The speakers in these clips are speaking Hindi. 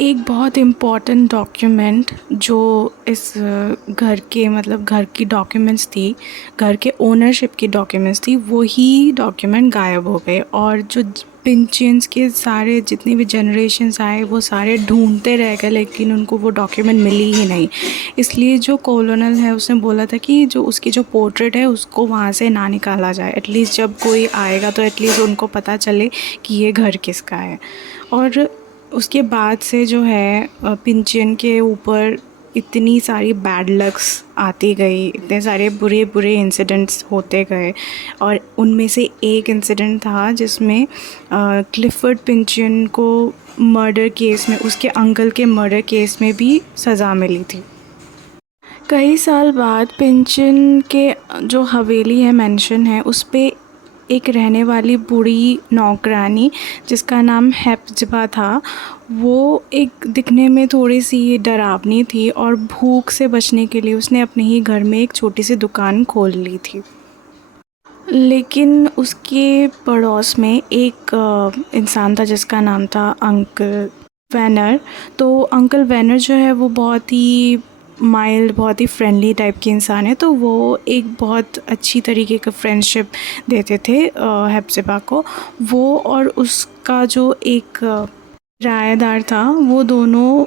एक बहुत इम्पॉर्टेंट डॉक्यूमेंट जो इस घर के मतलब घर की डॉक्यूमेंट्स थी, घर के ओनरशिप की डॉक्यूमेंट्स थी, वो ही डॉक्यूमेंट गायब हो गए। और जो पिंचियंस के सारे जितने भी जनरेशन्स आए वो सारे ढूंढते रह गए, लेकिन उनको वो डॉक्यूमेंट मिली ही नहीं। इसलिए जो कॉलोनल है उसने बोला था कि जो उसकी जो पोर्ट्रेट है उसको वहाँ से ना निकाला जाए, एटलीस्ट जब कोई आएगा तो एटलीस्ट उनको पता चले कि ये घर किसका है। और उसके बाद से जो है पिंचियन के ऊपर इतनी सारी बैड लक्स आती गई, इतने सारे बुरे बुरे इंसिडेंट्स होते गए। और उनमें से एक इंसिडेंट था जिसमें क्लिफ़र्ड पिंचियन को मर्डर केस में, उसके अंकल के मर्डर केस में भी सज़ा मिली थी। कई साल बाद पिंचियन के जो हवेली है, मेंशन है, उस पे एक रहने वाली बूढ़ी नौकरानी जिसका नाम हेप्ज़िबा था, वो एक दिखने में थोड़ी सी डरावनी थी और भूख से बचने के लिए उसने अपने ही घर में एक छोटी सी दुकान खोल ली थी। लेकिन उसके पड़ोस में एक इंसान था जिसका नाम था अंकल वैनर। तो अंकल वैनर जो है वो बहुत ही माइल्ड, बहुत ही फ्रेंडली टाइप के इंसान है। तो वो एक बहुत अच्छी तरीके का फ्रेंडशिप देते थे हेप्ज़िबा को। वो और उसका जो एक किराएदार था, वो दोनों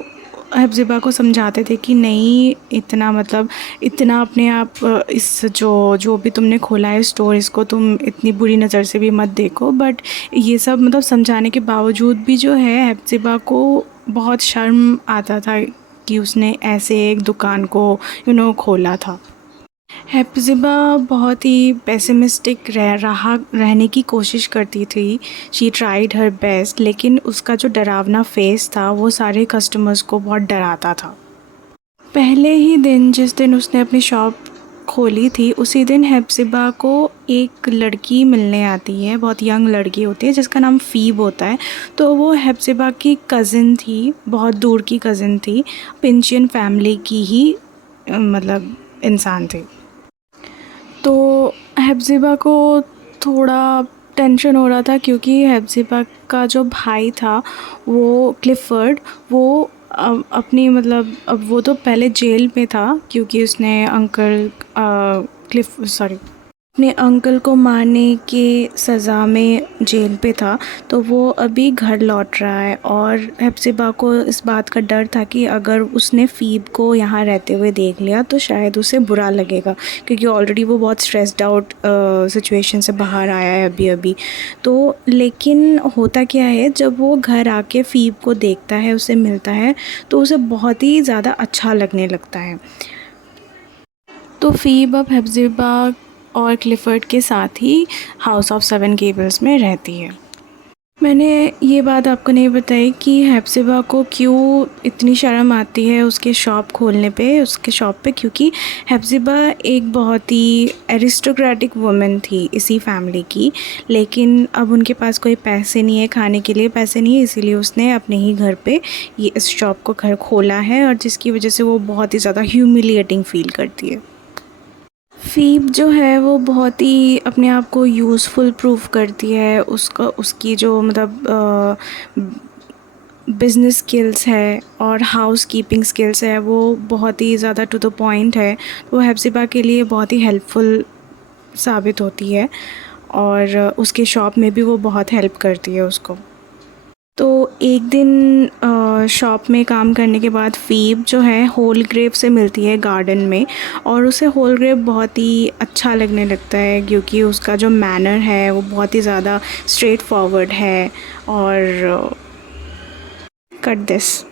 हेप्ज़िबा को समझाते थे कि नहीं, इतना मतलब इतना अपने आप इस जो जो भी तुमने खोला है स्टोर, इसको तुम इतनी बुरी नज़र से भी मत देखो। बट ये सब मतलब समझाने के बावजूद भी जो है हेप्ज़िबा को बहुत शर्म आता था कि उसने ऐसे एक दुकान को खोला था। हेप्ज़िबा बहुत ही पेसिमिस्टिक रहने की कोशिश करती थी। शी ट्राइड हर बेस्ट, लेकिन उसका जो डरावना फेस था वो सारे कस्टमर्स को बहुत डराता था। पहले ही दिन जिस दिन उसने अपनी शॉप खोली थी, उसी दिन हेप्ज़िबा को एक लड़की मिलने आती है। बहुत यंग लड़की होती है जिसका नाम फ़ीब होता है। तो वो हेप्ज़िबा की कज़िन थी, बहुत दूर की कज़िन थी, पिंचियन फैमिली की ही मतलब इंसान थी। तो हेप्ज़िबा को थोड़ा टेंशन हो रहा था क्योंकि हेप्ज़िबा का जो भाई था वो क्लिफ़र्ड, वो अपनी मतलब अब वो तो पहले जेल में था क्योंकि उसने अपने अंकल को मारने के सज़ा में जेल पे था। तो वो अभी घर लौट रहा है और हेप्ज़िबा को इस बात का डर था कि अगर उसने फ़ीब को यहाँ रहते हुए देख लिया तो शायद उसे बुरा लगेगा, क्योंकि ऑलरेडी वो बहुत स्ट्रेस्ड आउट सिचुएशन से बाहर आया है अभी अभी। तो लेकिन होता क्या है, जब वो घर आके फ़ीब को देखता है, उससे मिलता है, तो उसे बहुत ही ज़्यादा अच्छा लगने लगता है। तो फ़ीब अब हेप्ज़िबा और क्लिफ़र्ड के साथ ही हाउस ऑफ 7 गेबल्स में रहती है। मैंने ये बात आपको नहीं बताई कि हेप्ज़िबा को क्यों इतनी शर्म आती है उसके शॉप खोलने पे, उसके शॉप पे, क्योंकि हेप्ज़िबा एक बहुत ही एरिस्टोक्रेटिक वुमन थी इसी फैमिली की। लेकिन अब उनके पास कोई पैसे नहीं है, खाने के लिए पैसे नहीं है, इसीलिए उसने अपने ही घर पे ये इस शॉप को घर खोला है, और जिसकी वजह से वो बहुत ही ज़्यादा ह्यूमिलिएटिंग फ़ील करती है। फ़ीब जो है वो बहुत ही अपने आप को यूज़फुल प्रूव करती है। उसकी जो मतलब बिज़नेस स्किल्स है और हाउस कीपिंग स्किल्स है वो बहुत ही ज़्यादा टू द पॉइंट है। वो हेप्ज़िबा के लिए बहुत ही हेल्पफुल साबित होती है और उसके शॉप में भी वो बहुत हेल्प करती है उसको। तो एक दिन शॉप में काम करने के बाद फ़ीब जो है होलग्रेव से मिलती है गार्डन में, और उसे होलग्रेव बहुत ही अच्छा लगने लगता है क्योंकि उसका जो मैनर है वो बहुत ही ज़्यादा स्ट्रेट फॉरवर्ड है। और कट दिस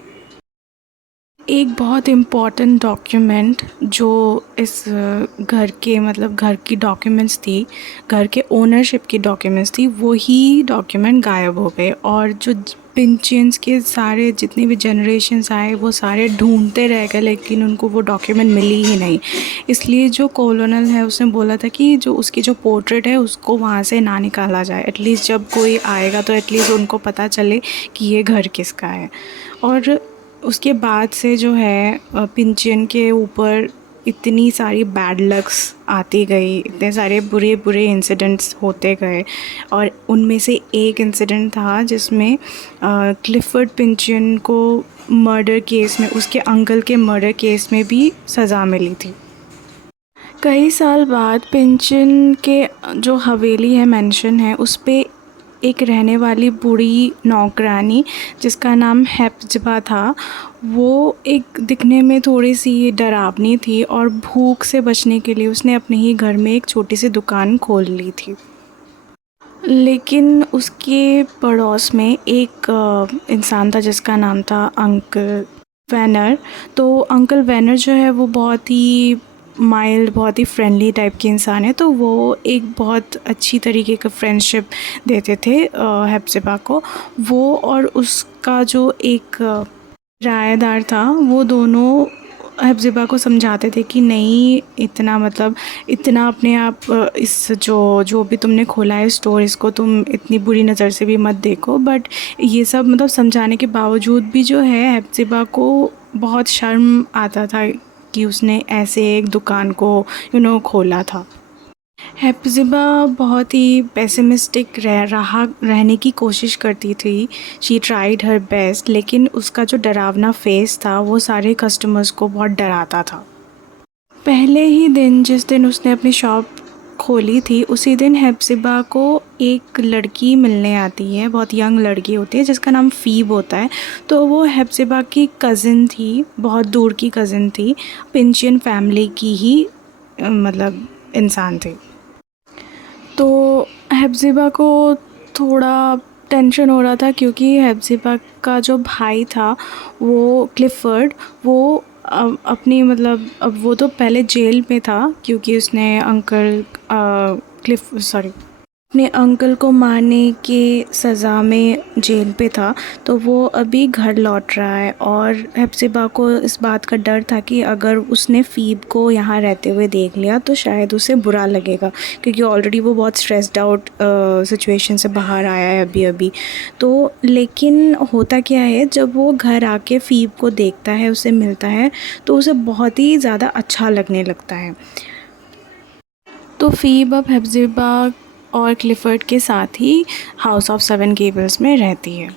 एक बहुत इम्पॉर्टेंट डॉक्यूमेंट जो इस घर के मतलब घर की डॉक्यूमेंट्स थी, घर के ओनरशिप की डॉक्यूमेंट्स थी, वो ही डॉक्यूमेंट गायब हो गए। और जो पिंचियंस के सारे जितने भी जनरेशन्स आए वो सारे ढूंढते रह गए, लेकिन उनको वो डॉक्यूमेंट मिली ही नहीं। इसलिए जो कॉलोनल है उसने बोला था कि जो उसकी जो पोर्ट्रेट है उसको वहाँ से ना निकाला जाए, एटलीस्ट जब कोई आएगा तो एटलीस्ट उनको पता चले कि ये घर किसका है। और उसके बाद से जो है पिंचियन के ऊपर इतनी सारी बैड लक्स आती गई, इतने सारे बुरे बुरे इंसिडेंट्स होते गए। और उनमें से एक इंसिडेंट था जिसमें क्लिफ़र्ड पिंचन को मर्डर केस में, उसके अंकल के मर्डर केस में भी सज़ा मिली थी। कई साल बाद पिंचन के जो हवेली है, मैंशन है, उस पे एक रहने वाली बूढ़ी नौकरानी जिसका नाम हेप्ज़िबा था, वो एक दिखने में थोड़ी सी डरावनी थी और भूख से बचने के लिए उसने अपने ही घर में एक छोटी सी दुकान खोल ली थी। लेकिन उसके पड़ोस में एक इंसान था जिसका नाम था अंकल वैनर। तो अंकल वैनर जो है वो बहुत ही माइल्ड, बहुत ही फ्रेंडली टाइप के इंसान है। तो वो एक बहुत अच्छी तरीके का फ्रेंडशिप देते थे हेप्ज़िबा को। वो और उसका जो एक किराएदार था, वो दोनों हेप्ज़िबा को समझाते थे कि नहीं, इतना मतलब इतना अपने आप इस जो जो भी तुमने खोला है स्टोर, इसको तुम इतनी बुरी नज़र से भी मत देखो। बट ये सब मतलब समझाने के बावजूद भी जो है हेप्ज़िबा को बहुत शर्म आता था कि उसने ऐसे एक दुकान को खोला था। हेप्ज़िबा बहुत ही पेसिमिस्टिक रहने की कोशिश करती थी। शी ट्राइड हर बेस्ट, लेकिन उसका जो डरावना फेस था वो सारे कस्टमर्स को बहुत डराता था। पहले ही दिन, जिस दिन उसने अपनी शॉप खोली थी, उसी दिन हेप्ज़िबा को एक लड़की मिलने आती है, बहुत यंग लड़की होती है जिसका नाम फ़ीब होता है। तो वो हेप्ज़िबा की कज़िन थी, बहुत दूर की कज़िन थी, पिंचियन फैमिली की ही मतलब इंसान थी। तो हेप्ज़िबा को थोड़ा टेंशन हो रहा था क्योंकि हेप्ज़िबा का जो भाई था वो क्लिफ़र्ड, वो अपनी मतलब अब वो तो पहले जेल में था क्योंकि उसने अपने अंकल को मारने के सज़ा में जेल पे था। तो वो अभी घर लौट रहा है और हेप्ज़िबा को इस बात का डर था कि अगर उसने फ़ीब को यहाँ रहते हुए देख लिया तो शायद उसे बुरा लगेगा, क्योंकि ऑलरेडी वो बहुत स्ट्रेस्ड आउट सिचुएशन से बाहर आया है अभी अभी। तो लेकिन होता क्या है, जब वो घर आके फ़ीब को देखता है, उसे मिलता है, तो उसे बहुत ही ज़्यादा अच्छा लगने लगता है। तो फ़ीब अब हेप्ज़िबा और क्लिफ़र्ड के साथ ही हाउस ऑफ 7 गेबल्स में रहती है।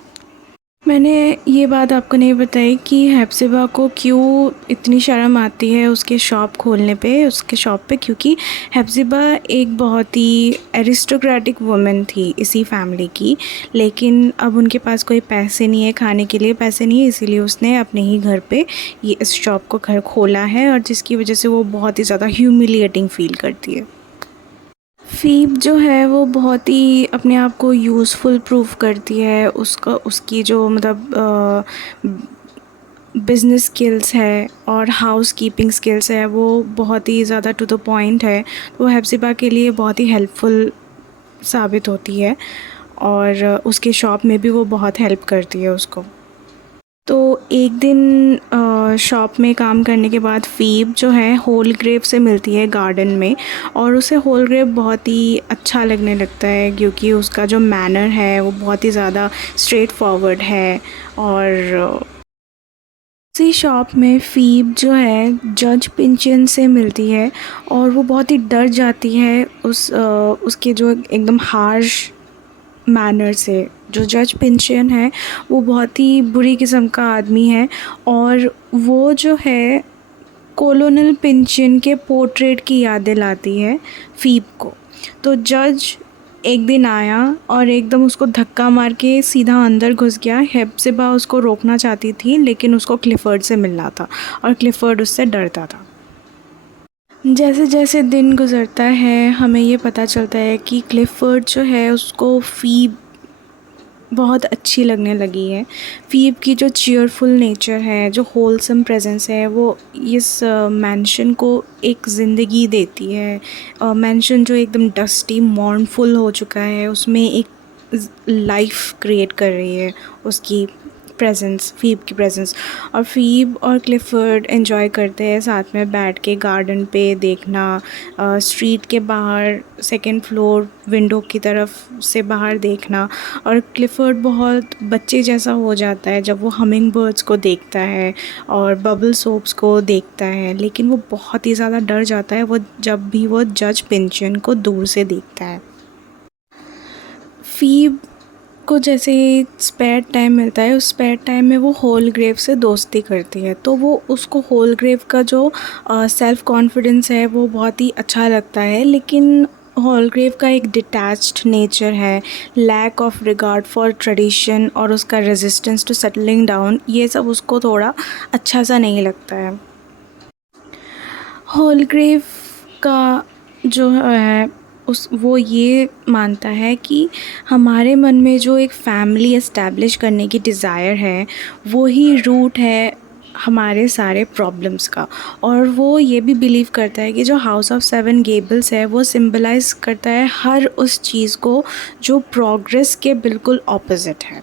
मैंने ये बात आपको नहीं बताई कि हेप्ज़िबा को क्यों इतनी शर्म आती है उसके शॉप खोलने पे, उसके शॉप पे, क्योंकि हेप्ज़िबा एक बहुत ही एरिस्टोक्रेटिक वुमन थी इसी फैमिली की। लेकिन अब उनके पास कोई पैसे नहीं है, खाने के लिए पैसे नहीं है, इसीलिए उसने अपने ही घर पे ये इस शॉप को घर खोला है, और जिसकी वजह से वो बहुत ही ज़्यादा ह्यूमिलिएटिंग फ़ील करती है। फ़ीब जो है वो बहुत ही अपने आप को यूज़फुल प्रूव करती है। उसकी जो मतलब बिज़नेस स्किल्स है और हाउस कीपिंग स्किल्स है वो बहुत ही ज़्यादा टू द पॉइंट है। वो हेप्ज़िबा के लिए बहुत ही हेल्पफुल साबित होती है और उसके शॉप में भी वो बहुत हेल्प करती है उसको। तो एक दिन शॉप में काम करने के बाद फ़ीब जो है होलग्रेव से मिलती है गार्डन में, और उसे होलग्रेव बहुत ही अच्छा लगने लगता है क्योंकि उसका जो मैनर है वो बहुत ही ज़्यादा स्ट्रेट फॉरवर्ड है। और उसी शॉप में फ़ीब जो है जज पिंचन से मिलती है और वो बहुत ही डर जाती है उसके जो एकदम हार्श मैनर से। जो जज पिंचन है वो बहुत ही बुरी किस्म का आदमी है और वो जो है कॉलोनल पिंचन के पोर्ट्रेट की याद दिलाती है फ़ीब को। तो जज एक दिन आया और एकदम उसको धक्का मार के सीधा अंदर घुस गया। हेप्ज़िबा उसको रोकना चाहती थी लेकिन उसको क्लिफ़र्ड से मिलना था और क्लिफ़र्ड उससे डरता था। जैसे जैसे दिन गुज़रता है हमें ये पता चलता है कि क्लिफ़र्ड जो है उसको फ़ीब बहुत अच्छी लगने लगी है। फ़ीब की जो चीयरफुल नेचर है, जो होलसम प्रेजेंस है, वो इस मैंशन को एक ज़िंदगी देती है। मैंशन जो एकदम डस्टी मॉर्नफुल हो चुका है, उसमें एक लाइफ क्रिएट कर रही है उसकी प्रेजेंस, फ़ीब की प्रेजेंस। और फ़ीब और क्लिफ़र्ड एंजॉय करते हैं साथ में बैठ के गार्डन पे देखना, स्ट्रीट के बाहर सेकंड फ्लोर विंडो की तरफ से बाहर देखना। और क्लिफ़र्ड बहुत बच्चे जैसा हो जाता है जब वो हमिंग बर्ड्स को देखता है और बबल सोप्स को देखता है, लेकिन वो बहुत ही ज़्यादा डर जाता है वो जब भी वो जज पिंचन को दूर से देखता है। फ़ीब को जैसे स्पेयर टाइम मिलता है, उस स्पेयर टाइम में वो होलग्रेव से दोस्ती करती है, तो वो उसको होलग्रेव का जो सेल्फ़ कॉन्फिडेंस है वो बहुत ही अच्छा लगता है। लेकिन होलग्रेव का एक डिटैच्ड नेचर है, lack of regard for tradition और उसका रेजिस्टेंस टू सेटलिंग डाउन, ये सब उसको थोड़ा अच्छा सा नहीं लगता है। होलग्रेव का जो है वो ये मानता है कि हमारे मन में जो एक फ़ैमिली एस्टैब्लिश करने की डिज़ायर है, वो ही रूट है हमारे सारे प्रॉब्लम्स का। और वो ये भी बिलीव करता है कि जो हाउस ऑफ सेवन गेबल्स है वो सिंबलाइज़ करता है हर उस चीज़ को जो प्रोग्रेस के बिल्कुल ऑपोज़िट है।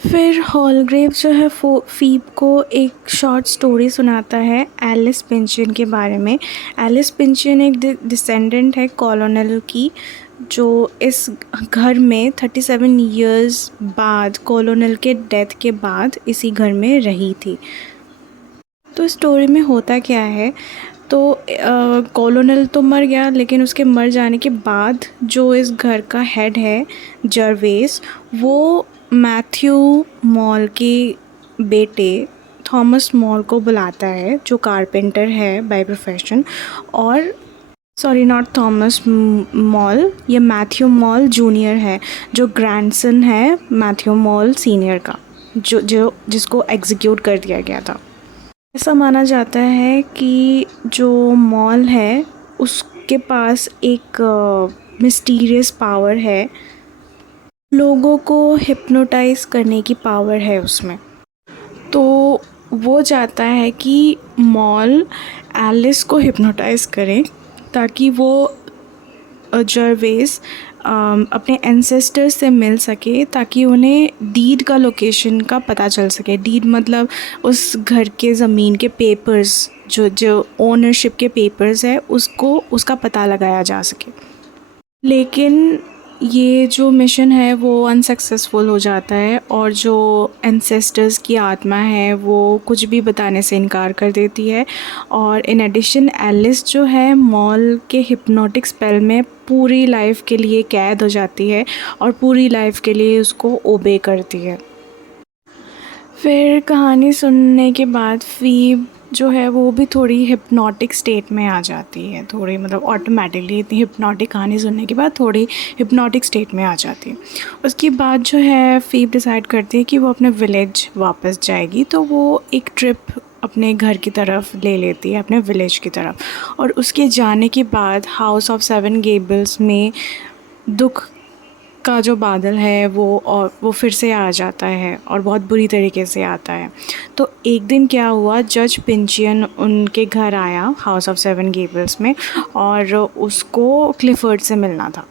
फिर हॉलग्रेव जो है फ़ीब को एक शॉर्ट स्टोरी सुनाता है एलिस पिंचन के बारे में। एलिस पिंचन एक डिसेंडेंट है कॉलोनल की, जो इस घर में 37 इयर्स बाद, कॉलोनल के डेथ के बाद इसी घर में रही थी। तो स्टोरी में होता क्या है, तो कॉलोनल तो मर गया, लेकिन उसके मर जाने के बाद जो इस घर का हेड है जर्वेस, वो मैथ्यू मॉल के बेटे थॉमस मॉल को बुलाता है, जो कारपेंटर है बाय प्रोफेशन। और सॉरी, नॉट थॉमस मॉल, ये मैथ्यू मॉल जूनियर है, जो ग्रैंडसन है मैथ्यू मॉल सीनियर का, जो जिसको एग्जीक्यूट कर दिया गया था। ऐसा माना जाता है कि जो मॉल है उसके पास एक मिस्टीरियस पावर है, लोगों को हिप्नोटाइज़ करने की पावर है उसमें। तो वो चाहता है कि मॉल एलिस को हिप्नोटाइज़ करे ताकि वो जर्वेस अपने एंसेस्टर्स से मिल सके, ताकि उन्हें डीड का लोकेशन का पता चल सके। डीड मतलब उस घर के ज़मीन के पेपर्स, जो ओनरशिप के पेपर्स है, उसको उसका पता लगाया जा सके। लेकिन ये जो मिशन है वो अनसक्सेसफुल हो जाता है और जो एंसेस्टर्स की आत्मा है वो कुछ भी बताने से इनकार कर देती है। और इन एडिशन एलिस जो है मॉल के हिप्नोटिक स्पेल में पूरी लाइफ के लिए कैद हो जाती है और पूरी लाइफ के लिए उसको ओबे करती है। फिर कहानी सुनने के बाद फ़ीब जो है वो भी थोड़ी हिप्नोटिक स्टेट में आ जाती है, थोड़ी मतलब ऑटोमेटिकली, इतनी हिप्नोटिक कहानी सुनने के बाद थोड़ी हिप्नोटिक स्टेट में आ जाती है। उसके बाद जो है फ़ीब डिसाइड करती है कि वो अपने विलेज वापस जाएगी, तो वो एक ट्रिप अपने घर की तरफ ले लेती है, अपने विलेज की तरफ। और उसके जाने के बाद हाउस ऑफ सेवन गेबल्स में दुख का जो बादल है वो फिर से आ जाता है और बहुत बुरी तरीके से आता है। तो एक दिन क्या हुआ, जज पिंचियन उनके घर आया हाउस ऑफ सेवन गेबल्स में और उसको क्लिफ़र्ड से मिलना था।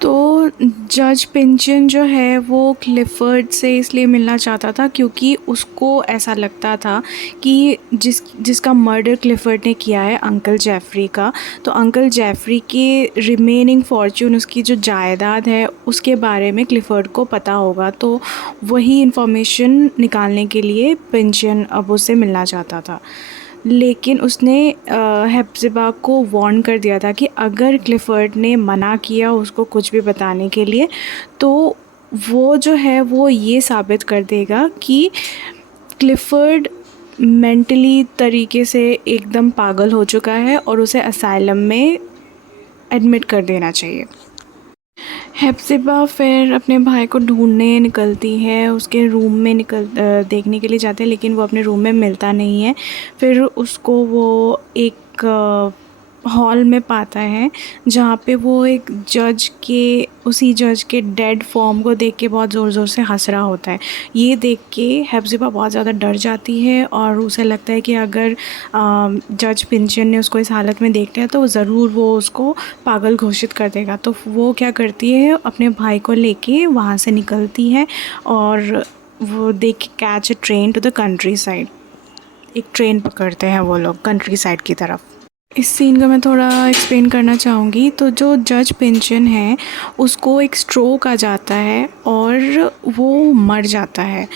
तो जज पिंचन जो है वो क्लिफ़र्ड से इसलिए मिलना चाहता था क्योंकि उसको ऐसा लगता था कि जिसका मर्डर क्लिफ़र्ड ने किया है अंकल जेफरी का, तो अंकल जेफरी के रिमेनिंग फॉर्च्यून, उसकी जो जायदाद है उसके बारे में क्लिफ़र्ड को पता होगा। तो वही इन्फॉर्मेशन निकालने के लिए पिंचन अब उससे मिलना चाहता था। लेकिन उसने हेप्ज़िबा को वार्न कर दिया था कि अगर क्लिफ़र्ड ने मना किया उसको कुछ भी बताने के लिए, तो वो जो है वो ये साबित कर देगा कि क्लिफ़र्ड मेंटली तरीके से एकदम पागल हो चुका है और उसे असाइलम में एडमिट कर देना चाहिए। हेप्ज़िबा फिर अपने भाई को ढूंढने निकलती है, उसके रूम में देखने के लिए जाते हैं, लेकिन वो अपने रूम में मिलता नहीं है। फिर उसको वो एक हॉल में पाता है जहाँ पे वो एक उसी जज के डेड फॉर्म को देख के बहुत ज़ोर ज़ोर से हंस रहा होता है। ये देख के हेप्ज़िबा बहुत ज़्यादा डर जाती है और उसे लगता है कि अगर जज पिंचन ने उसको इस हालत में देख लिया तो ज़रूर वो उसको पागल घोषित कर देगा। तो वो क्या करती है, अपने भाई को लेके वहाँ से निकलती है और वो they catch a train to the countryside. एक ट्रेन पकड़ते हैं वो लोग कंट्री साइड की तरफ। इस सीन का मैं थोड़ा एक्सप्लेन करना चाहूँगी। तो जो जज पिंचन है उसको एक स्ट्रोक आ जाता है और वो मर जाता है।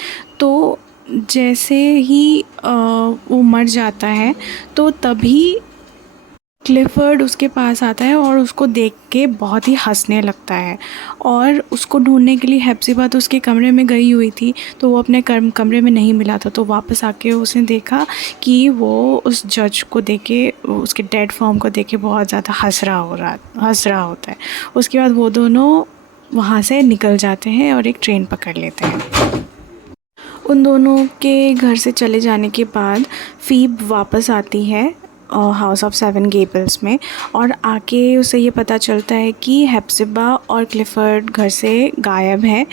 तो जैसे ही वो मर जाता है तो तभी क्लिफ़र्ड उसके पास आता है और उसको देख के बहुत ही हंसने लगता है और उसको ढूंढने के लिए हेप्ज़िबा तो उसके कमरे में गई हुई थी, तो वो अपने कमरे में नहीं मिला था। तो वापस आके उसने देखा कि वो उस जज को देख के, उसके डेड फॉर्म को देख के बहुत ज़्यादा हंस रहा होता है। उसके बाद वो दोनों वहाँ से निकल जाते हैं और एक ट्रेन पकड़ लेते हैं। उन दोनों के घर से चले जाने के बाद फ़ीब वापस आती है हाउस ऑफ सेवन गेबल्स में और आके उसे ये पता चलता है कि हेप्ज़िबा और क्लिफ़र्ड घर से गायब हैं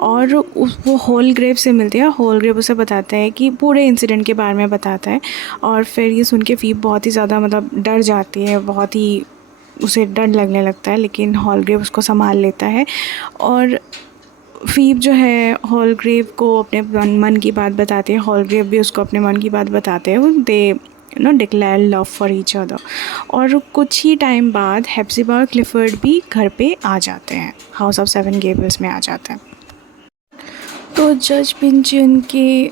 और वो होलग्रेव से मिलती है। होलग्रेव उसे बताता है कि पूरे इंसिडेंट के बारे में बताता है और फिर ये सुन के फ़ीब बहुत ही ज़्यादा मतलब डर जाती है, बहुत ही उसे डर लगने लगता है, लेकिन होलग्रेव उसको संभाल लेता है। और फ़ीब जो है होलग्रेव को अपने मन की बात बताती है, होलग्रेव भी उसको अपने मन की बात बताते हैं। They declare love for each other. और कुछ ही टाइम बाद हेप्ज़िबा और क्लिफ़र्ड भी घर पे आ जाते हैं, हाउस ऑफ सेवन गेबल्स में आ जाते हैं। तो जज पिंचन के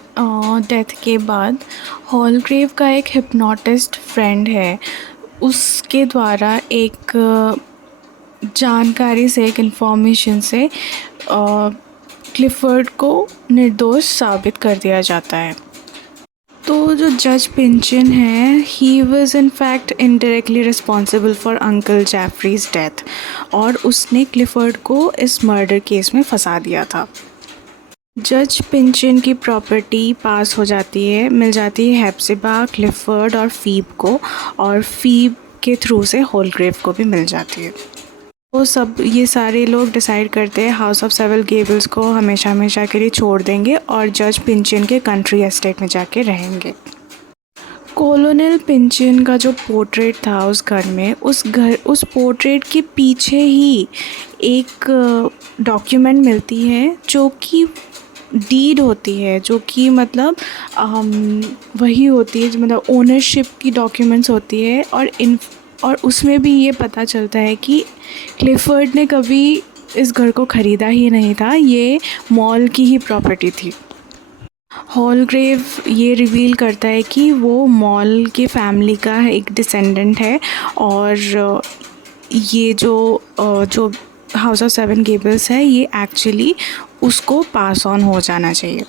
डेथ के बाद होलग्रेव का एक हिप्नोटिस्ट फ्रेंड है, उसके द्वारा एक जानकारी से, एक इन्फॉर्मेशन से क्लिफ़र्ड को निर्दोष साबित कर दिया जाता है। तो जो जज पिंचन है, he was in fact indirectly responsible for uncle जेफरीज़ death और उसने क्लिफ़र्ड को इस मर्डर केस में फंसा दिया था। जज पिंचन की प्रॉपर्टी पास हो जाती है, मिल जाती है हेप्ज़िबा, क्लिफ़र्ड और फ़ीब को, और फ़ीब के थ्रू से होलग्रेव को भी मिल जाती है। वो सब ये सारे लोग डिसाइड करते हैं हाउस ऑफ सेवन गेबल्स को हमेशा हमेशा के लिए छोड़ देंगे और जज पिंचन के कंट्री एस्टेट में जाके रहेंगे। कॉलोनल पिंचन का जो पोर्ट्रेट था उस घर में, उस पोर्ट्रेट के पीछे ही एक डॉक्यूमेंट मिलती है जो कि डीड होती है, जो कि मतलब वही होती है जो मतलब ओनरशिप की डॉक्यूमेंट्स होती है। और उसमें भी ये पता चलता है कि क्लिफ़र्ड ने कभी इस घर को ख़रीदा ही नहीं था, ये मॉल की ही प्रॉपर्टी थी। होलग्रेव ये रिवील करता है कि वो मॉल की फैमिली का एक डिसेंडेंट है और ये जो हाउस ऑफ सेवन गेबल्स है ये एक्चुअली उसको पास ऑन हो जाना चाहिए।